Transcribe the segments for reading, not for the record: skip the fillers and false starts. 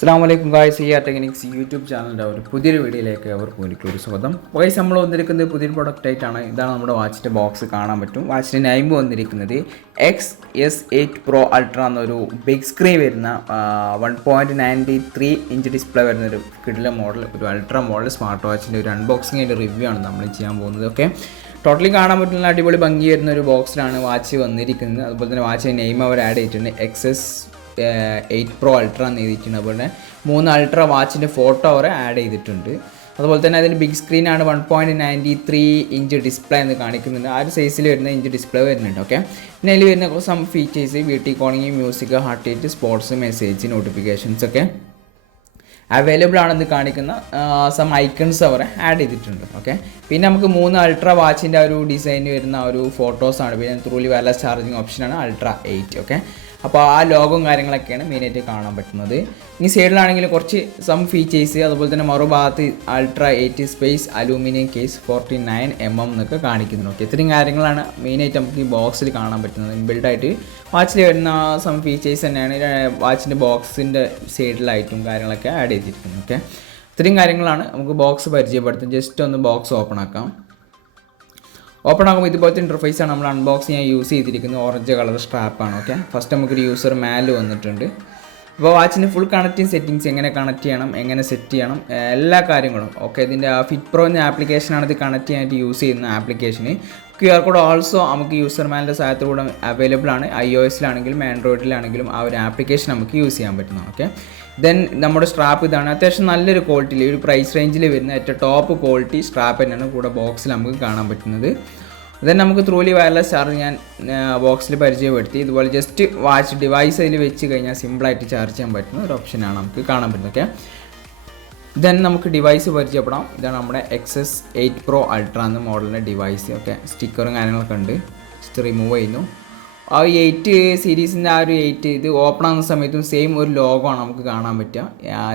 Assalamualaikum guys, techniques YouTube ചാനലിൻ്റെ ഒരു പുതിയൊരു വീഡിയോയിലേക്ക് ഒരു സ്വാഗതം. വൈസ് നമ്മൾ വന്നിരിക്കുന്നത് പുതിയൊരു പ്രൊഡക്റ്റ് ആയിട്ടാണ്. ഇതാണ് നമ്മുടെ വാച്ചിൻ്റെ ബോക്സ് കാണാൻ പറ്റും. വാച്ചിൻ്റെ നെയിം വന്നിരിക്കുന്നത് XS8 Pro Ultra എന്നൊരു ബിഗ് സ്ക്രീൻ വരുന്ന 1.93 ഇഞ്ച് ഡിസ്പ്ലേ വരുന്നൊരു കിടിലൻ മോഡൽ, ഒരു അൾട്രാ മോഡൽ സ്മാർട്ട് വാച്ചിൻ്റെ ഒരു അൺബോക്സിങ്ങിൻ്റെ റിവ്യൂ ആണ് നമ്മൾ ചെയ്യാൻ പോകുന്നത്. ഓക്കെ, ടോട്ടലി കാണാൻ പറ്റുന്ന അടിപൊളി ഭംഗി വരുന്ന ഒരു ബോക്സിലാണ് വാച്ച് വന്നിരിക്കുന്നത്. അതുപോലെ തന്നെ വാച്ചിൻ്റെ നെയിം അവർ ആഡ് ചെയ്തിട്ടുണ്ട്, XS8 Pro Ultra എന്ന് എഴുതിയിട്ടുണ്ട്. അതുപോലെ 3 അൾട്രാ വാച്ചിൻ്റെ ഫോട്ടോ അവർ ആഡ് ചെയ്തിട്ടുണ്ട്. അതുപോലെ തന്നെ അതിന് ബിഗ് സ്ക്രീനാണ്, 1.93 ഇഞ്ച് ഡിസ്പ്ലേ എന്ന് കാണിക്കുന്നുണ്ട്. ആ ഒരു സൈസിൽ വരുന്ന ഇഞ്ച് ഡിസ്പ്ലേ വരുന്നുണ്ട്. ഓക്കെ, പിന്നെ അതിൽ വരുന്ന സം ഫീച്ചേഴ്സ്, വീട്ടിൽ calling, music, heart rate, sports, message, notifications ഒക്കെ അവൈലബിൾ ആണെന്ന് കാണിക്കുന്ന സം ഐക്കൺസ് അവർ ആഡ് ചെയ്തിട്ടുണ്ട്. ഓക്കെ, പിന്നെ നമുക്ക് 3 അൾട്രാ വാച്ചിൻ്റെ ഒരു ഡിസൈൻ വരുന്ന ഒരു ഫോട്ടോസാണ്. പിന്നെ ത്രൂലി വയർലെസ് ചാർജിങ് ഓപ്ഷനാണ് അൾട്രാ 8. ഓക്കെ, അപ്പോൾ ആ ലോഗും കാര്യങ്ങളൊക്കെയാണ് മെയിനായിട്ട് കാണാൻ പറ്റുന്നത്. ഇനി സൈഡിലാണെങ്കിൽ കുറച്ച് സം ഫീച്ചേഴ്സ്, അതുപോലെ തന്നെ മറുഭാഗത്ത് ultra 8 space aluminium case 49 mm എന്നൊക്കെ കാണിക്കുന്നുണ്ട്. ഓക്കെ, ഇത്രയും കാര്യങ്ങളാണ് മെയിനായിട്ട് നമുക്ക് ഈ ബോക്സിൽ കാണാൻ പറ്റുന്നത്. ഇൻബിൽഡായിട്ട് വാച്ചിൽ വരുന്ന സം ഫീച്ചേഴ്സ് തന്നെയാണ് വാച്ചിൻ്റെ ബോക്സിൻ്റെ സൈഡിലായിട്ടും കാര്യങ്ങളൊക്കെ ആഡ് ചെയ്തിരിക്കുന്നത്. ഓക്കെ, ഇത്രയും കാര്യങ്ങളാണ് നമുക്ക് ബോക്സ് പരിചയപ്പെടുത്തുന്നത്. ജസ്റ്റ് ഒന്ന് ബോക്സ് ഓപ്പൺ ആക്കാം. ഓപ്പൺ ആകുമ്പോൾ ഇതുപോലത്തെ ഇൻ്റർഫേസാണ് നമ്മൾ അൺബോക്സ് ചെയ്യാൻ യൂസ് ചെയ്തിരിക്കുന്നത്. ഓറഞ്ച് കളർ സ്ട്രാപ്പാണ്. ഓക്കെ, ഫസ്റ്റ് നമുക്കൊരു യൂസർ മാനുവൽ വന്നിട്ടുണ്ട്. അപ്പോൾ വാച്ചിൻ്റെ ഫുൾ കണക്റ്റിംഗ് സെറ്റിങ്സ്, എങ്ങനെ കണക്ട് ചെയ്യണം, എങ്ങനെ സെറ്റ് ചെയ്യണം, എല്ലാ കാര്യങ്ങളും. ഓക്കെ, ഇതിൻ്റെ ഫിറ്റ് പ്രോ എന്ന ആപ്ലിക്കേഷനാണ് ഇത് കണക്ട് ചെയ്യാനായിട്ട് യൂസ് ചെയ്യുന്ന ആപ്ലിക്കേഷന്. QR കോഡ് ഓൾസോ നമുക്ക് യൂസർ മാനുവലിൻ്റെ സഹായത്തോടെ അവൈലബിൾ ആണ്. iOS-ലാണെങ്കിലും ആൻഡ്രോയിഡിലാണെങ്കിലും ആ ഒരു ആപ്ലിക്കേഷൻ നമുക്ക് യൂസ് ചെയ്യാൻ പറ്റുന്നതാണ്. ഓക്കെ, ദെൻ നമ്മുടെ സ്ട്രാപ്പ് ഇതാണ്. അത്യാവശ്യം നല്ലൊരു ക്വാളിറ്റിയിൽ, ഒരു പ്രൈസ് റേഞ്ചിൽ വരുന്ന ഏറ്റവും ടോപ്പ് ക്വാളിറ്റി സ്ട്രാപ്പ് തന്നെയാണ് കൂടെ ബോക്സിൽ നമുക്ക് കാണാൻ പറ്റുന്നത്. ദെൻ നമുക്ക് ത്രൂലി വയർലെസ് ചാർജ് ഞാൻ ബോക്സിൽ പരിചയപ്പെടുത്തി. ഇതുപോലെ ജസ്റ്റ് വാച്ച് ഡിവൈസ് അതിൽ വെച്ച് കഴിഞ്ഞാൽ സിമ്പിളായിട്ട് ചാർജ് ചെയ്യാൻ പറ്റുന്ന ഒരു ഓപ്ഷനാണ് നമുക്ക് കാണാൻ പറ്റുന്നത്. ഓക്കെ, ദെൻ നമുക്ക് ഡിവൈസ് പരിചയപ്പെടാം. ഇതാണ് നമ്മുടെ XS8 Pro Ultra എന്ന മോഡലിൻ്റെ ഡിവൈസ്. ഓക്കെ, സ്റ്റിക്കറും കാര്യങ്ങളൊക്കെ ഉണ്ട്. ജസ്റ്റ് റിമൂവ് ചെയ്യുന്നു. ആ 8 സീരീസിൻ്റെ ആ ഒരു 8 ഇത് ഓപ്പൺ ആകുന്ന സമയത്തും സെയിം ഒരു ലോഗോ ആണ് നമുക്ക് കാണാൻ പറ്റുക.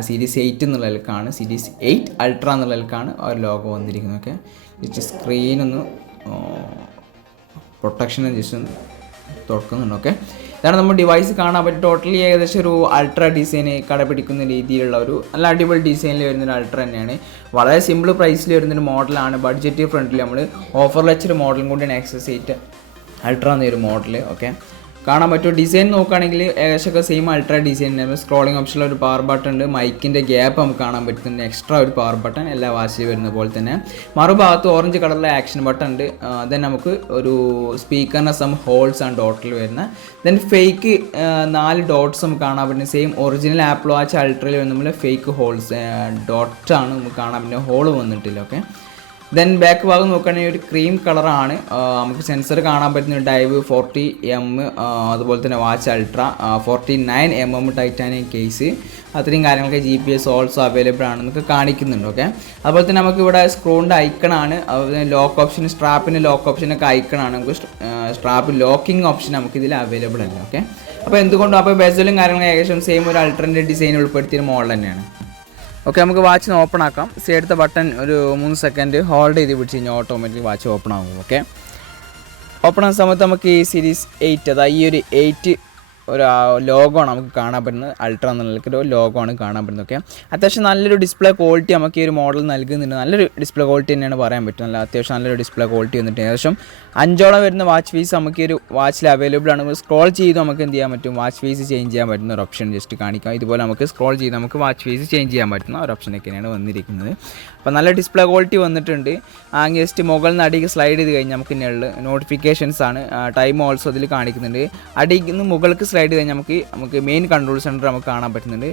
സീരീസ് 8 എന്നുള്ള നിലക്കാണ്, സീരീസ് 8 Ultra എന്നുള്ള നിലക്കാണ് ആ ഒരു ലോഗോ വന്നിരിക്കുന്നത്. ഓക്കെ, ജസ്റ്റ് സ്ക്രീനൊന്ന് പ്രൊട്ടക്ഷൻ ജസ്റ്റ് ഒന്ന് തുറക്കുന്നുണ്ട്. ഓക്കെ, ഇതാണ് നമ്മൾ ഡിവൈസ് കാണാൻ പറ്റും. ടോട്ടലി ഏകദേശം ഒരു അൾട്രാ ഡിസൈൻ കടപിടിക്കുന്ന രീതിയിലുള്ള ഒരു നല്ല അടിപൊളി ഡിസൈനിൽ വരുന്നൊരു അൾട്ര തന്നെയാണ്. വളരെ സിമ്പിൾ പ്രൈസിൽ വരുന്നൊരു മോഡലാണ്. ബഡ്ജറ്റ് ഫ്രണ്ടിൽ നമ്മൾ ഓഫറിൽ വെച്ചൊരു മോഡലും കൂടിയാണ് XS8 Ultra എന്നൊരു മോഡൽ. ഓക്കെ, കാണാൻ പറ്റും. ഡിസൈൻ നോക്കുകയാണെങ്കിൽ ഏകദേശമൊക്കെ സെയിം അൾട്രാ ഡിസൈൻ തന്നെ. സ്ക്രോളിംഗ് ഓപ്ഷനിൽ ഒരു പവർ ബട്ടൺ ഉണ്ട്. മൈക്കിൻ്റെ ഗ്യാപ്പ് നമുക്ക് കാണാൻ പറ്റുന്നുണ്ട്. എക്സ്ട്രാ ഒരു പവർ ബട്ടൺ എല്ലാ വാച്ചിൽ വരുന്ന പോലെ തന്നെ. മറുഭാഗത്ത് ഓറഞ്ച് കളറിലെ ആക്ഷൻ ബട്ടൺ ഉണ്ട്. ദെൻ നമുക്ക് ഒരു സ്പീക്കറിന് സം ഹോൾസ് ആണ് ഡോട്ടിൽ വരുന്നത്. ദെൻ ഫേക്ക് 4 ഡോട്ട്സ് നമുക്ക് കാണാൻ പറ്റുന്നത്. സെയിം ഒറിജിനൽ ആപ്പിൾ വാച്ച് അൾട്രയിൽ വരുന്ന നമ്മൾ ഫേക്ക് ഹോൾസ് ഡോട്ടാണ് നമുക്ക് കാണാൻ പറ്റുന്നത്. ഹോൾ വന്നിട്ടില്ല. ഓക്കെ, ദെൻ ബാക്ക് ഭാഗം നോക്കുകയാണെങ്കിൽ ഒരു ക്രീം കളറാണ്. നമുക്ക് സെൻസർ കാണാൻ പറ്റുന്ന ഡൈവ് 40mm, അതുപോലെ തന്നെ watch ultra 49 mm titanium case. അത്രയും കാര്യങ്ങളൊക്കെ GPS ഓൾസോ അവൈലബിൾ ആണെന്നൊക്കെ കാണിക്കുന്നുണ്ട്. ഓക്കെ, അതുപോലെ തന്നെ നമുക്ക് ഇവിടെ സ്ക്രൂവിൻ്റെ ഐക്കണാണ്. അതുപോലെ ലോക്ക് ഓപ്ഷൻ, സ്ട്രാപ്പിൻ്റെ ലോക്ക് ഓപ്ഷനൊക്കെ ഐക്കണാണ്. നമുക്ക് സ്ട്രാപ്പ് ലോക്കിംഗ് ഓപ്ഷൻ നമുക്ക് ഇതിൽ അവൈലബിൾ അല്ല. ഓക്കെ, അപ്പോൾ എന്തുകൊണ്ടും അപ്പോൾ ബെസലും കാര്യങ്ങളും ഏകദേശം സെയിം ഒരു അൾട്രൻ്റെ ഡിസൈൻ ഉൾപ്പെടുത്തിയ മോഡൽ തന്നെയാണ്. ഓക്കെ, നമുക്ക് വാച്ചിന് ഓപ്പൺ ആക്കാം. സൈഡത്തെ ബട്ടൺ ഒരു 3 സെക്കൻഡ് ഹോൾഡ് ചെയ്ത് പിടിച്ച് കഴിഞ്ഞാൽ ഓട്ടോമാറ്റിക് വാച്ച് ഓപ്പൺ ആകും. ഓക്കെ, ഓപ്പൺ ആകുന്ന സമയത്ത് നമുക്ക് ഈ സീരീസ് 8, അതായത് ഈ ഒരു 8 ഒരു ലോഗോ ആണ് നമുക്ക് കാണാൻ പറ്റുന്നത്. അൾട്ര എന്നുള്ള ലോഗോ ആണ് കാണാൻ പറ്റുന്നത്. ഓക്കെ, അത്യാവശ്യം നല്ലൊരു ഡിസ്പ്ലേ ക്വാളിറ്റി നമുക്ക് ഈ ഒരു മോഡൽ നൽകുന്നുണ്ട്. നല്ലൊരു ഡിസ്പ്ലേ ക്വാളിറ്റി തന്നെയാണ് പറയാൻ പറ്റുന്നത്. അത്യാവശ്യം നല്ലൊരു ഡിസ്പ്ലേ ക്വാളിറ്റി വന്നിട്ട് ഏകദേശം 5ഓളം വരുന്ന വാച്ച് ഫീസ് നമുക്ക് ഈ ഒരു വാച്ചിൽ അവൈലബിൾ ആണ്. സ്ക്രോൾ ചെയ്ത് നമുക്ക് എന്ത് ചെയ്യാൻ പറ്റും, വാച്ച് ഫീസ് ചേഞ്ച് ചെയ്യാൻ പറ്റുന്ന ഒരു ഓപ്ഷൻ ജസ്റ്റ് കാണിക്കാം. ഇതുപോലെ നമുക്ക് സ്ക്രോൾ ചെയ്ത് നമുക്ക് വാച്ച് ഫീസ് ചേഞ്ച് ചെയ്യാൻ പറ്റുന്ന ഒരു ഓപ്ഷനൊക്കെയാണ് വന്നിരിക്കുന്നത്. അപ്പോൾ നല്ല ഡിസ്പ്ലേ ക്വാളിറ്റി വന്നിട്ടുണ്ട്. ജസ്റ്റ് മുകളിൽ നിന്ന് അടിക്ക് സ്ലൈഡ് ചെയ്ത് കഴിഞ്ഞാൽ നമുക്ക് ഇനിയുള്ള നോട്ടിഫിക്കേഷൻസ് ആണ്. ടൈം ഓൾസോ അതിൽ കാണിക്കുന്നുണ്ട്. അടിയിൽ നിന്ന് മുകൾക്ക് സ്ലൈഡ് ചെയ്ത് കഴിഞ്ഞാൽ നമുക്ക് മെയിൻ കൺട്രോൾ സെൻറ്റർ നമുക്ക് കാണാൻ പറ്റുന്നുണ്ട്.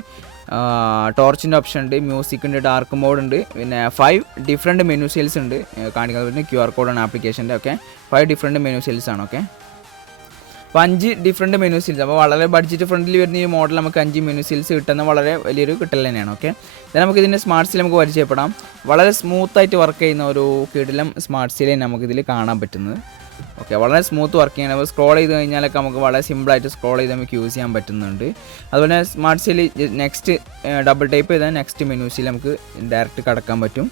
ടോർച്ചിൻ്റെ ഓപ്ഷൻ ഉണ്ട്, മ്യൂസിക് ഉണ്ട്, ഡാർക്ക് മോഡ് ഉണ്ട്. പിന്നെ 5 ഡിഫറെൻറ്റ് മെനു സെൽസ് ഉണ്ട് കാണിക്കുന്നത്. പിന്നെ QR കോഡാണ് ആപ്ലിക്കേഷൻ്റെ. ഓക്കെ, 5 ഡിഫറെൻറ്റ് മെനു സെൽസ് ആണ്. ഓക്കെ, അപ്പോൾ 5 ഡിഫറെൻറ്റ് മെനു സെൽസ്. അപ്പോൾ വളരെ ബഡ്ജറ്റ് ഫ്രണ്ടിൽ വരുന്ന ഈ മോഡൽ നമുക്ക് 5 മെനു സെൽസ് കിട്ടുന്ന വളരെ വലിയൊരു കിട്ടൽ തന്നെയാണ്. ഓക്കെ, then നമുക്ക് ഇതിൻ്റെ സ്മാർട്ട് സീൽ നമുക്ക് പരിചയപ്പെടാം. വളരെ സ്മൂത്തായിട്ട് വർക്ക് ചെയ്യുന്ന ഒരു കിടിലം സ്മാർട്ട് സീൽ നമുക്കിതിൽ കാണാൻ പറ്റുന്നത്. ഓക്കെ, വളരെ സ്മൂത്ത് വർക്ക് ചെയ്യണം. അപ്പോൾ സ്ക്രോൾ ചെയ്ത് കഴിഞ്ഞാലൊക്കെ നമുക്ക് വളരെ സിമ്പിളായിട്ട് സ്ക്രോൾ ചെയ്ത് നമുക്ക് യൂസ് ചെയ്യാൻ പറ്റുന്നുണ്ട്. അതുപോലെ smart seal next double type ചെയ്താൽ നെക്സ്റ്റ് മെനൂസിൽ നമുക്ക് ഡയറക്റ്റ് കടക്കാൻ പറ്റും.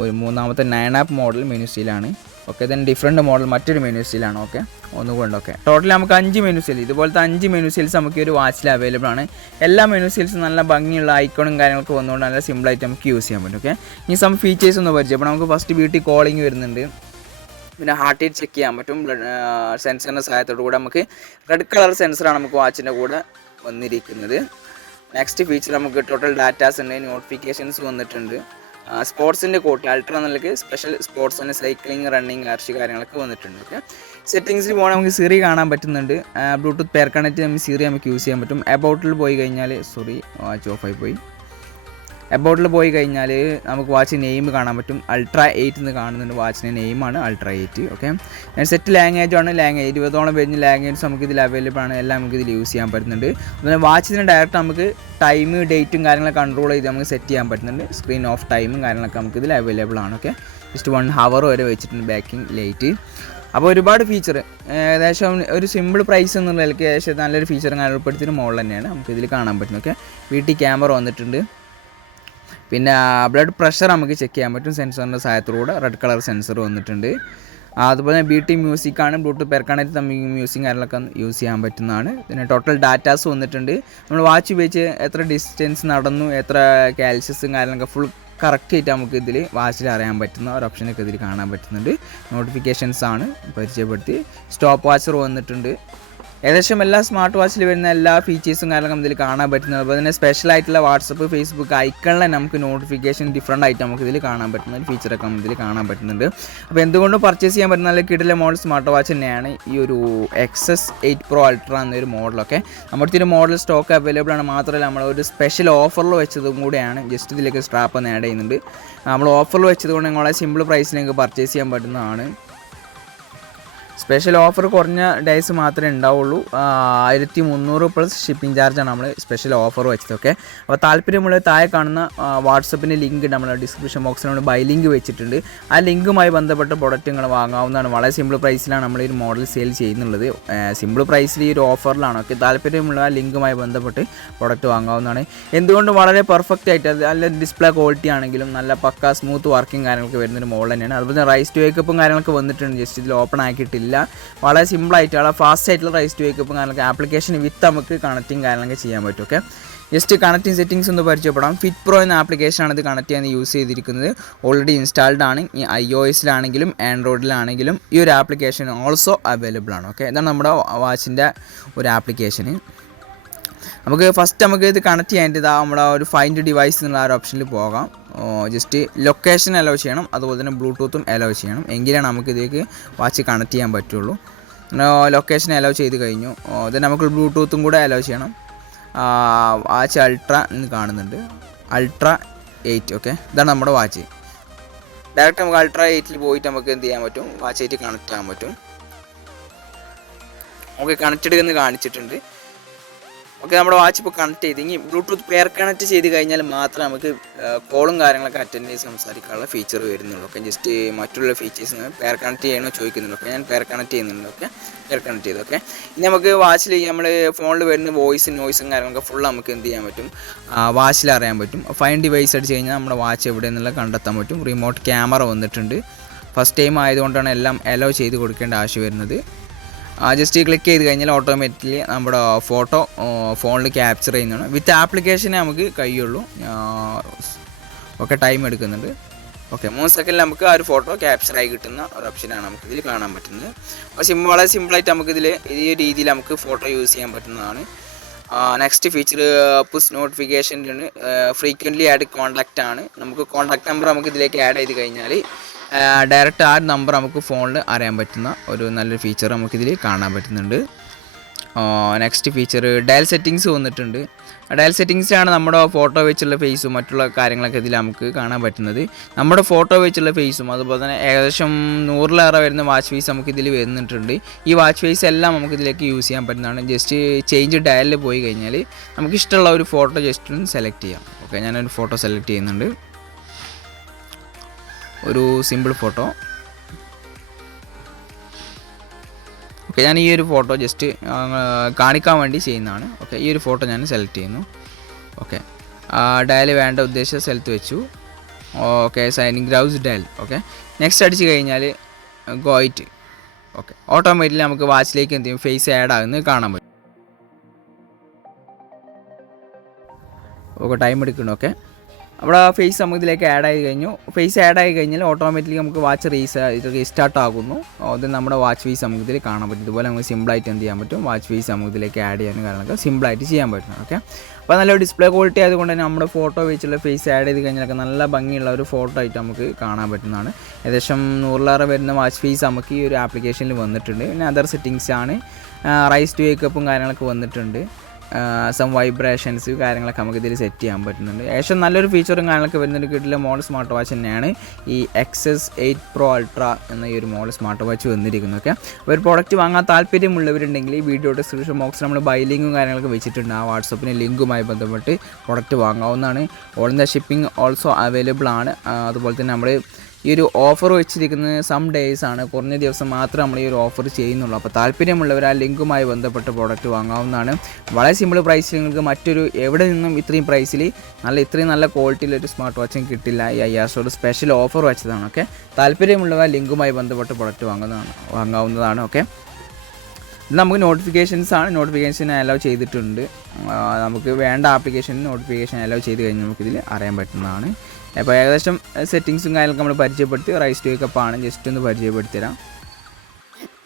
ഒരു മൂന്നാമത്തെ 9 ആപ്പ് മോഡൽ മെനൂസിലാണ്. ഓക്കെ, ദെൻ ഡിഫറെൻറ്റ് മോഡൽ മറ്റൊരു മെനൂസിലാണ്. ഓക്കെ, ഒന്നുകൊണ്ട് ഓക്കെ, ടോട്ടൽ നമുക്ക് 5 മെനൂസിൽ ഇതുപോലത്തെ 5 മെനൂസിൽസ് നമുക്ക് ഈ ഒരു വാച്ചിൽ അവൈലബിൾ ആണ്. എല്ലാ മെനൂസിൽസും നല്ല ഭംഗിയുള്ള ഐക്കണും കാര്യങ്ങളൊക്കെ വന്നുകൊണ്ട് നല്ല സിമ്പിളായിട്ട് നമുക്ക് യൂസ് ചെയ്യാൻ പറ്റും. ഓക്കെ, ഇനി സം ഫീച്ചേഴ്സ് ഒന്ന് പരിചയം. അപ്പോൾ നമുക്ക് ഫസ്റ്റ് ബ്യൂട്ടി കോളിംഗ് വരുന്നുണ്ട്. പിന്നെ ഹാർട്ട് റേറ്റ് ചെക്ക് ചെയ്യാൻ പറ്റും സെൻസറിൻ്റെ സഹായത്തോടു കൂടെ. നമുക്ക് റെഡ് കളർ സെൻസറാണ് നമുക്ക് വാച്ചിൻ്റെ കൂടെ വന്നിരിക്കുന്നത്. നെക്സ്റ്റ് ഫീച്ചർ നമുക്ക് ടോട്ടൽ ഡാറ്റാസ് ഉണ്ട്, നോട്ടിഫിക്കേഷൻസ് വന്നിട്ടുണ്ട്. സ്പോർട്സിൻ്റെ കോട്ട് അൾട്ര എന്നുള്ളത് സ്പെഷ്യൽ സ്പോർട്സിൻ്റെ സൈക്ലിംഗ്, റണ്ണിങ്, കാര്യങ്ങളൊക്കെ വന്നിട്ടുണ്ട്. ഓക്കെ, സെറ്റിങ്സിൽ പോകണം നമുക്ക് സിറി കാണാൻ പറ്റുന്നുണ്ട്. ബ്ലൂടൂത്ത് പെയർ കണക്റ്റ് നമുക്ക് സിറി നമുക്ക് യൂസ് ചെയ്യാൻ പറ്റും. അബൌട്ടിൽ പോയി കഴിഞ്ഞാൽ വാച്ച് ഓഫായി പോയി. അബൌട്ടിൽ പോയി കഴിഞ്ഞാൽ നമുക്ക് വാച്ച് നെയിം കാണാൻ പറ്റും. അൾട്ര 8 എന്ന് കാണുന്നുണ്ട്. വാച്ചിൻ്റെ നെയിമാണ് അൾട്ര 8. ഓക്കെ, സെറ്റ് ലാംഗ്വേജാണ്. 20ഓളം വരുന്ന ലാംഗ്വേജസ് നമുക്ക് ഇതിൽ അവൈലബിൾ ആണ്. എല്ലാം നമുക്ക് ഇതിൽ യൂസ് ചെയ്യാൻ പറ്റുന്നുണ്ട്. അതുപോലെ വാച്ചിന് ഡയറക്റ്റ് നമുക്ക് ടൈം, ഡേറ്റും കാര്യങ്ങളൊക്കെ കൺട്രോൾ ചെയ്ത് നമുക്ക് സെറ്റ് ചെയ്യാൻ പറ്റുന്നുണ്ട്. സ്ക്രീൻ ഓഫ് ടൈമും കാര്യങ്ങളൊക്കെ നമുക്ക് ഇതിൽ അവൈലബിൾ ആണ്. ഓക്കെ, ജസ്റ്റ് 1 hour വരെ വെച്ചിട്ടുണ്ട് ബാക്കിംഗ് ലൈറ്റ്. അപ്പോൾ ഒരുപാട് ഫീച്ചർ ഏകദേശം ഒരു സിമ്പിൾ പ്രൈസ് എന്നുള്ള നിലയ്ക്ക് ഏകദേശം നല്ലൊരു ഫീച്ചറും കാര്യം ഉൾപ്പെടുത്തിയൊരു മോഡൽ തന്നെയാണ് നമുക്ക് ഇതിൽ കാണാൻ പറ്റുന്നത്. ഓക്കെ, വീട്ടിൽ ക്യാമറ വന്നിട്ടുണ്ട്. പിന്നെ ബ്ലഡ് പ്രഷർ നമുക്ക് ചെക്ക് ചെയ്യാൻ പറ്റും സെൻസറിൻ്റെ സഹായത്തിലൂടെ. റെഡ് കളർ സെൻസർ വന്നിട്ടുണ്ട്. അതുപോലെ BT മ്യൂസിക്കാണ്. ബ്ലൂടൂത്ത് പെയർ കണക്റ്റ് തമ്മിൽ മ്യൂസിക് കാര്യങ്ങളൊക്കെ യൂസ് ചെയ്യാൻ പറ്റുന്നതാണ്. പിന്നെ ടോട്ടൽ ഡാറ്റാസ് വന്നിട്ടുണ്ട്. നമ്മൾ വാച്ച് ഉപയോഗിച്ച് എത്ര ഡിസ്റ്റൻസ് നടന്നു, എത്ര കാൽഷ്യസും കാര്യങ്ങളൊക്കെ ഫുൾ കറക്റ്റായിട്ട് നമുക്ക് ഇതിൽ വാച്ചിൽ അറിയാൻ പറ്റുന്ന ഒരു ഓപ്ഷനൊക്കെ ഇതിൽ കാണാൻ പറ്റുന്നുണ്ട്. നോട്ടിഫിക്കേഷൻസ് ആണ് പരിചയപ്പെടുത്തി. സ്റ്റോപ്പ് വാച്ചർ വന്നിട്ടുണ്ട്. ഏകദേശം എല്ലാ സ്മാർട്ട് വാച്ചിൽ വരുന്ന എല്ലാ ഫീച്ചേഴ്സും കാര്യങ്ങളും ഇതിൽ കാണാൻ പറ്റുന്നത്. അതുപോലെ തന്നെ സ്പെഷ്യലായിട്ടുള്ള വാട്സപ്പ്, ഫേസ്ബുക്ക് ഐക്കണിലെ നമുക്ക് നോട്ടിഫിക്കേഷൻ ഡിഫറൻ്റ് ആയിട്ട് നമുക്ക് ഇതിൽ കാണാൻ പറ്റുന്ന ഒരു ഫീച്ചറൊക്കെ നമുക്ക് ഇതിൽ കാണാൻ പറ്റുന്നുണ്ട്. അപ്പോൾ എന്തുകൊണ്ടും പർച്ചേസ് ചെയ്യാൻ പറ്റുന്ന നല്ല കിടിലെ മോഡൽ സ്മാർട്ട് വാച്ച് തന്നെയാണ് ഈ ഒരു XS8 Pro Ultra എന്നൊരു മോഡലൊക്കെ. നമ്മുടെ ഒരു മോഡൽ സ്റ്റോക്ക് അവൈലബിൾ ആണ്. മാത്രമല്ല നമ്മളൊരു സ്പെഷ്യൽ ഓഫറിൽ വെച്ചതും കൂടെയാണ്. ജസ്റ്റ് ഇതിലേക്ക് സ്ട്രാപ്പ് ഒന്ന് ആഡ് ചെയ്യുന്നുണ്ട്. നമ്മൾ ഓഫറിൽ വെച്ചതുകൊണ്ട് നിങ്ങളെ സിമ്പിൾ പ്രൈസിൽ നിങ്ങൾക്ക് പർച്ചേസ് ചെയ്യാൻ പറ്റുന്നതാണ്. സ്പെഷ്യൽ ഓഫർ കുറഞ്ഞ ഡേയ്സ് മാത്രമേ ഉണ്ടാവുള്ളൂ. 1300 പ്ലസ് ഷിപ്പിംഗ് ചാർജാണ് നമ്മൾ സ്പെഷ്യൽ ഓഫർ വെച്ചത്. ഓക്കെ, അപ്പോൾ താല്പര്യമുള്ള താഴെ കാണുന്ന വാട്സപ്പിൻ്റെ ലിങ്ക് നമ്മൾ ഡിസ്ക്രിപ്ഷൻ ബോക്സിൽ നമ്മൾ ബൈ ലിങ്ക് വെച്ചിട്ടുണ്ട്. ആ ലിങ്കുമായി ബന്ധപ്പെട്ട പ്രൊഡക്റ്റ് നിങ്ങൾ വാങ്ങാവുന്നതാണ്. വളരെ സിമ്പിൾ പ്രൈസിലാണ് നമ്മൾ ഈ മോഡൽ സെയിൽ ചെയ്യുന്നുള്ളത്. സിമ്പിൾ പ്രൈസിൽ ഈ ഒരു ഓഫറിലാണ്. ഓക്കെ, താല്പര്യമുള്ള ആ ലിങ്കുമായി ബന്ധപ്പെട്ട് പ്രൊഡക്റ്റ് വാങ്ങാവുന്നതാണ്. എന്തുകൊണ്ട് വളരെ പെർഫെക്റ്റ് ആയിട്ട് നല്ല ഡിസ്പ്ലേ ക്വാളിറ്റി ആണെങ്കിലും നല്ല പക്ക സ്മൂത്ത് വർക്കിംഗ് കാര്യങ്ങളൊക്കെ വരുന്നൊരു മോഡൽ തന്നെയാണ്. അതുപോലെ റൈസ് ടു വേക്കപ്പും കാര്യങ്ങളൊക്കെ വന്നിട്ടുണ്ട്. ജസ്റ്റ് ഇതിൽ ഓപ്പൺ ആക്കിയിട്ടില്ല. വളരെ സിമ്പിളായിട്ട് വളരെ ഫാസ്റ്റ് ആയിട്ടുള്ള റൈസ് ടു വേക്കപ്പും കാര്യങ്ങളൊക്കെ ആപ്ലിക്കേഷൻ വിത്ത് നമുക്ക് കണക്റ്റിംഗ് കാര്യങ്ങളൊക്കെ ചെയ്യാൻ പറ്റും. ഓക്കെ, ജസ്റ്റ് കണക്റ്റിംഗ് സെറ്റിംഗ്സ് ഒന്ന് പരിചയപ്പെടാം. ഫിറ്റ് പ്രോ എന്ന ആപ്ലിക്കേഷനാണ് ഇത് കണക്ട് ചെയ്യാൻ യൂസ് ചെയ്തിരിക്കുന്നത്. ഓൾറെഡി ഇൻസ്റ്റാൾഡ് ആണ്. ഈ iOS-ലാണെങ്കിലും ആൻഡ്രോയിഡിലാണെങ്കിലും ഈ ഒരു ആപ്ലിക്കേഷൻ ഓൾസോ അവൈലബിൾ ആണ്. ഓക്കെ, ഇതാണ് നമ്മുടെ വാച്ചിൻ്റെ ഒരു ആപ്ലിക്കേഷന്. നമുക്ക് ഫസ്റ്റ് നമുക്ക് ഇത് കണക്ട് ചെയ്യാനായിട്ട് നമ്മുടെ ഒരു ഫൈൻഡ് ഡിവൈസ് എന്നുള്ള ആ ഒരു ഓപ്ഷനിൽ പോകാം. ജസ്റ്റ് ലൊക്കേഷൻ അലോ ചെയ്യണം. അതുപോലെ തന്നെ ബ്ലൂടൂത്തും അലോ ചെയ്യണം. എങ്കിലാണ് നമുക്ക് ഇതിലേക്ക് വാച്ച് കണക്ട് ചെയ്യാൻ പറ്റുള്ളൂ. ലൊക്കേഷൻ അലോ ചെയ്ത് കഴിഞ്ഞു. then നമുക്ക് ബ്ലൂടൂത്തും കൂടെ അലോ ചെയ്യണം. വാച്ച് അൾട്ര എന്ന് കാണുന്നുണ്ട്. അൾട്ര 8. ഓക്കെ, ഇതാണ് നമ്മുടെ വാച്ച്. ഡയറക്റ്റ് നമുക്ക് അൾട്ര 8 പോയിട്ട് നമുക്ക് എന്ത് ചെയ്യാൻ പറ്റും, വാച്ച് 8 കണക്ട് ചെയ്യാൻ പറ്റും. ഓക്കെ, കണക്റ്റഡ് എന്ന് കാണിച്ചിട്ടുണ്ട്. ഓക്കെ, നമ്മുടെ വാച്ച് ഇപ്പോൾ കണക്ട് ചെയ്ത് ഇനി ബ്ലൂടൂത്ത് പെയർ കണക്ട് ചെയ്ത് കഴിഞ്ഞാൽ മാത്രമേ നമുക്ക് കോളും കാര്യങ്ങളൊക്കെ അറ്റൻഡ് ചെയ്ത് സംസാരിക്കാനുള്ള ഫീച്ചർ വരുന്നുള്ളൂ. ഓക്കെ, ജസ്റ്റ് മറ്റുള്ള ഫീച്ചേഴ്സ് പെയർ കണക്ട് ചെയ്യണോ ചോദിക്കുന്നുണ്ട്. ഓക്കെ, ഞാൻ പെയർ കണക്ട് ചെയ്യുന്നുണ്ട്. ഓക്കെ, പെയർ കണക്ട് ചെയ്തു. ഓക്കെ, ഇനി നമുക്ക് വാച്ചിൽ നമ്മൾ ഫോണിൽ വരുന്ന നോയ്സും കാര്യങ്ങളൊക്കെ ഫുൾ നമുക്ക് എന്ത് ചെയ്യാൻ പറ്റും, വാച്ചിൽ അറിയാൻ പറ്റും. ഫൈൻ ഡിവൈസ് അടിച്ച് കഴിഞ്ഞാൽ നമ്മുടെ വാച്ച് എവിടെ നിന്നുള്ള കണ്ടെത്താൻ പറ്റും. റിമോട്ട് ക്യാമറ വന്നിട്ടുണ്ട്. ഫസ്റ്റ് ടൈം ആയതുകൊണ്ടാണ് എല്ലാം അലോ ചെയ്ത് കൊടുക്കേണ്ട ആവശ്യം വരുന്നത്. ജസ്റ്റ് ക്ലിക്ക് ചെയ്ത് കഴിഞ്ഞാൽ ഓട്ടോമാറ്റിക്കലി നമ്മുടെ ഫോട്ടോ ഫോണിൽ ക്യാപ്ചർ ചെയ്യുന്നതാണ്. വിത്ത് ആപ്ലിക്കേഷനെ നമുക്ക് കഴിയുള്ളൂ. ഓക്കെ, ടൈം എടുക്കുന്നുണ്ട്. ഓക്കെ, 3 സെക്കൻഡിൽ നമുക്ക് ആ ഒരു ഫോട്ടോ ക്യാപ്ചറായി കിട്ടുന്ന ഒരു ഓപ്ഷനാണ് നമുക്ക് ഇതിൽ കാണാൻ പറ്റുന്നത്. അപ്പോൾ വളരെ സിമ്പിളായിട്ട് നമുക്കിതിൽ ഈ രീതിയിൽ നമുക്ക് ഫോട്ടോ യൂസ് ചെയ്യാൻ പറ്റുന്നതാണ്. നെക്സ്റ്റ് ഫീച്ചർ പുഷ് നോട്ടിഫിക്കേഷനിലാണ്. ഫ്രീക്വൻ്റ്ലി ആഡ് കോൺടാക്റ്റ് ആണ്. നമുക്ക് കോൺടാക്റ്റ് നമ്പർ നമുക്ക് ഇതിലേക്ക് ആഡ് ചെയ്ത് കഴിഞ്ഞാൽ ഡയറക്റ്റ് ആ നമ്പർ നമുക്ക് ഫോണിൽ അറിയാൻ പറ്റുന്ന ഒരു നല്ലൊരു ഫീച്ചർ നമുക്കിതിൽ കാണാൻ പറ്റുന്നുണ്ട്. നെക്സ്റ്റ് ഫീച്ചർ ഡയൽ സെറ്റിങ്സ് വന്നിട്ടുണ്ട്. ഡയൽ സെറ്റിങ്സിലാണ് നമ്മുടെ ഫോട്ടോ വെച്ചുള്ള ഫേസും മറ്റുള്ള കാര്യങ്ങളൊക്കെ ഇതിൽ നമുക്ക് കാണാൻ പറ്റുന്നത്. നമ്മുടെ ഫോട്ടോ വെച്ചുള്ള ഫേസും അതുപോലെ തന്നെ ഏകദേശം 100-ലേറെ വരുന്ന വാച്ച് ഫേസ് നമുക്ക് ഇതിൽ വരുന്നിട്ടുണ്ട്. ഈ വാച്ച് ഫേസ് എല്ലാം നമുക്ക് ഇതിലേക്ക് യൂസ് ചെയ്യാൻ പറ്റുന്നതാണ്. ജസ്റ്റ് ചേഞ്ച് ഡയലിൽ പോയി കഴിഞ്ഞാൽ നമുക്ക് ഇഷ്ടമുള്ള ഒരു ഫോട്ടോ ജസ്റ്റ് ഒന്ന് സെലക്ട് ചെയ്യാം. ഓക്കെ, ഞാനൊരു ഫോട്ടോ സെലക്ട് ചെയ്യുന്നുണ്ട്. ഒരു സിമ്പിൾ ഫോട്ടോ. ഓക്കെ, ഞാൻ ഈ ഒരു ഫോട്ടോ ജസ്റ്റ് കാണിക്കാൻ വേണ്ടി ചെയ്യുന്നതാണ്. ഓക്കെ, ഈ ഒരു ഫോട്ടോ ഞാൻ സെലക്ട് ചെയ്യുന്നു. ഓക്കെ, ഡയൽ വേണ്ട ഉദ്ദേശിച്ച സ്ഥലത്ത് വെച്ചു. ഓക്കെ, സൈനിങ് ഗ്രൗസ് ഡയൽ. ഓക്കെ, നെക്സ്റ്റ് അടിച്ച് കഴിഞ്ഞാൽ ഗോയിറ്റ്. ഓക്കെ, ഓട്ടോമാറ്റിക്കലി നമുക്ക് വാച്ചിലേക്ക് എന്ത് ചെയ്യും, ഫേസ് ആഡ് ആകുന്നത് കാണാൻ പറ്റും. ഓക്കെ, ടൈം എടുക്കണം. ഓക്കെ, അവിടെ ഫേസ് നമുക്ക് ഇതിലേക്ക് ആഡ് ആയി കഴിഞ്ഞു. ഫേസ് ആഡ് ആയി കഴിഞ്ഞാൽ ഓട്ടോമാറ്റിക്കലി നമുക്ക് വാച്ച് റീസ്റ്റാർട്ട് ആകുന്നു. അത് നമ്മുടെ വാച്ച് ഫേസ് നമുക്ക് ഇതിൽ കാണാൻ പറ്റും. ഇതുപോലെ നമുക്ക് സിമ്പിളായിട്ട് എന്ത് ചെയ്യാൻ പറ്റും, വാച്ച് ഫേസ് നമുക്ക് ഇതിലേക്ക് ആഡ് ചെയ്യാനും കാര്യങ്ങളൊക്കെ സിമ്പിളായിട്ട് ചെയ്യാൻ പറ്റും. ഓക്കെ, അപ്പോൾ നല്ല ഡിസ്പ്ലേ ക്വാളിറ്റി ആയതുകൊണ്ട് തന്നെ നമ്മുടെ ഫോട്ടോ വെച്ചുള്ള ഫേസ് ആഡ് ചെയ്ത് കഴിഞ്ഞാൽ നല്ല ഭംഗിയുള്ള ഒരു ഫോട്ടോ ആയിട്ട് നമുക്ക് കാണാൻ പറ്റുന്നതാണ്. ഏകദേശം 100 വരുന്ന വാച്ച് ഫേസ് നമുക്ക് ഈ ഒരു ആപ്ലിക്കേഷനിൽ വന്നിട്ടുണ്ട്. പിന്നെ അതർ സെറ്റിങ്സ് ആണ്, റൈസ് ടു വേക്കപ്പും കാര്യങ്ങളൊക്കെ വന്നിട്ടുണ്ട്. സം വൈബ്രേഷൻസ് കാര്യങ്ങളൊക്കെ നമുക്ക് ഇതിൽ സെറ്റ് ചെയ്യാൻ പറ്റുന്നുണ്ട്. ഏകദേശം നല്ലൊരു ഫീച്ചറും കാര്യങ്ങളൊക്കെ വരുന്നുണ്ട്. കിട്ടില്ല മോഡൽ സ്മാർട്ട് വാച്ച് തന്നെയാണ് ഈ XS8 Pro Ultra എന്ന ഈ ഒരു മോഡൽ സ്മാർട്ട് വാച്ച് വന്നിരിക്കുന്നത്. ഓക്കെ, അപ്പോൾ ഒരു പ്രോഡക്റ്റ് വാങ്ങാൻ താല്പര്യമുള്ളവരുണ്ടെങ്കിൽ ഈ വീഡിയോ ഡിസ്ക്രിപ്ഷൻ ബോക്സിൽ നമ്മൾ ബൈ ലിങ്കും കാര്യങ്ങളൊക്കെ വെച്ചിട്ടുണ്ട്. ആ വാട്സപ്പിന് ലിങ്കുമായി ബന്ധപ്പെട്ട് പ്രോഡക്റ്റ് വാങ്ങാവുന്നതാണ്. All India shipping also available ആണ്. അതുപോലെ തന്നെ നമ്മൾ ഈ ഒരു ഓഫർ വെച്ചിരിക്കുന്നത് സം ഡേയ്സ് ആണ്, കുറഞ്ഞ ദിവസം മാത്രമേ നമ്മൾ ഈ ഒരു ഓഫർ ചെയ്യുന്നുള്ളൂ. അപ്പോൾ താല്പര്യമുള്ളവർ ആ ലിങ്കുമായി ബന്ധപ്പെട്ട പ്രോഡക്റ്റ് വാങ്ങാവുന്നതാണ്. വളരെ സിമ്പിൾ പ്രൈസിൽ നിങ്ങൾക്ക് മറ്റൊരു എവിടെ നിന്നും ഇത്രയും പ്രൈസിൽ ഇത്രയും നല്ല ക്വാളിറ്റിയിലൊരു സ്മാർട്ട് വാച്ചും കിട്ടില്ല. ഈ IRSOട് സ്പെഷ്യൽ ഓഫർ വെച്ചതാണ്. ഓക്കെ, താല്പര്യമുള്ളവർ ലിങ്കുമായി ബന്ധപ്പെട്ട പ്രോഡക്റ്റ് വാങ്ങാവുന്നതാണ്. ഓക്കെ, ഇത് നമുക്ക് നോട്ടിഫിക്കേഷൻസ് ആണ്. നോട്ടിഫിക്കേഷൻ അലോ ചെയ്തിട്ടുണ്ട്. നമുക്ക് വേണ്ട ആപ്ലിക്കേഷന് നോട്ടിഫിക്കേഷൻ അലോ ചെയ്ത് കഴിഞ്ഞാൽ നമുക്കിതിൽ അറിയാൻ പറ്റുന്നതാണ്. അപ്പോൾ ഏകദേശം സെറ്റിങ്സും കാര്യങ്ങളൊക്കെ നമ്മൾ പരിചയപ്പെടുത്തി. റൈസ് ടു വേക്കപ്പ് ആണ്, ജസ്റ്റ് ഒന്ന് പരിചയപ്പെടുത്തി തരാം.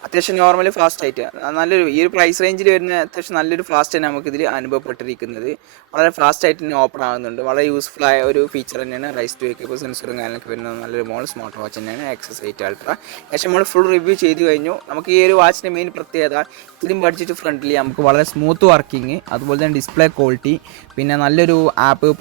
അത്യാവശ്യം നോർമലി ഫാസ്റ്റ് ആയിട്ട് നല്ലൊരു ഈ ഒരു പ്രൈസ് റേഞ്ചിൽ വരുന്ന അത്യാവശ്യം നല്ലൊരു ഫാസ്റ്റ് തന്നെ നമുക്കിതിൽ അനുഭവപ്പെട്ടിരിക്കുന്നത്. വളരെ ഫാസ്റ്റ് ആയിട്ട് തന്നെ ഓപ്പൺ ആകുന്നുണ്ട്. വളരെ യൂസ്ഫുൾ ആയ ഒരു ഫീച്ചർ തന്നെയാണ് റൈസ് ടു വേക്കപ്പ്. സെൻസറും കാര്യങ്ങളൊക്കെ വരുന്ന നല്ലൊരു മോഡൽ സ്മാർട്ട് വാച്ച് തന്നെയാണ് XS8 Ultra. ഏകദേശം നമ്മൾ ഫുൾ റിവ്യൂ ചെയ്ത് കഴിഞ്ഞു. നമുക്ക് ഈ ഒരു വാച്ചിൻ്റെ മെയിൻ പ്രത്യേകത ഇത്രയും ബഡ്ജറ്റ് ഫ്രണ്ട്ലി, നമുക്ക് വളരെ സ്മൂത്ത് വർക്കിംഗ്, അതുപോലെ തന്നെ ഡിസ്പ്ലേ ക്വാളിറ്റി, പിന്നെ നല്ലൊരു ആപ്പ്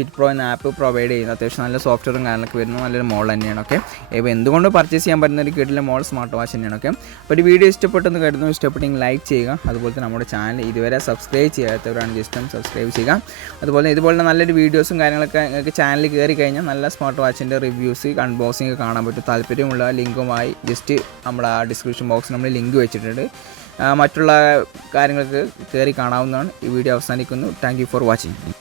ഫിറ്റ് പ്രോ എന്ന ആപ്പ് പ്രൊവൈഡ് ചെയ്യുന്നത്. അത്യാവശ്യം നല്ല സോഫ്റ്റ്വെയറും കാര്യങ്ങളൊക്കെ വരുന്ന നല്ലൊരു മോഡൽ തന്നെയാണ്. ഓക്കെ, ഇപ്പോൾ എന്തുകൊണ്ട് പർച്ചേസ് ചെയ്യാൻ പറ്റുന്ന ഒരു കിടിലൻ മോഡൽ സ്മാർട്ട് വാച്ച് തന്നെയാണ്. ഓക്കെ, അപ്പോൾ ഒരു വീഡിയോ ഇഷ്ടപ്പെട്ടെന്ന് കരുതുന്നു. ഇഷ്ടപ്പെട്ടെങ്കിൽ ലൈക്ക് ചെയ്യുക. അതുപോലെ തന്നെ നമ്മുടെ ചാനൽ ഇതുവരെ സബ്സ്ക്രൈബ് ചെയ്യാത്തവരാണ് ജസ്റ്റ് സബ്സ്ക്രൈബ് ചെയ്യുക. അതുപോലെ ഇതുപോലെ നല്ലൊരു വീഡിയോസും കാര്യങ്ങളൊക്കെ നിങ്ങൾക്ക് ചാനലിൽ കയറി കഴിഞ്ഞാൽ നല്ല സ്മാർട്ട് വാച്ചിൻ്റെ റിവ്യൂസ് അൺബോക്സിംഗ് ഒക്കെ കാണാൻ പറ്റും. താല്പര്യമുള്ള ലിങ്കുമായി ജസ്റ്റ് നമ്മുടെ ഡിസ്ക്രിപ്ഷൻ ബോക്സിൽ നമ്മൾ ലിങ്ക് വെച്ചിട്ടുണ്ട്. മറ്റുള്ള കാര്യങ്ങൾക്ക് കയറി കാണാവുന്നതാണ്. ഈ വീഡിയോ അവസാനിക്കുന്നു. Thank you for watching.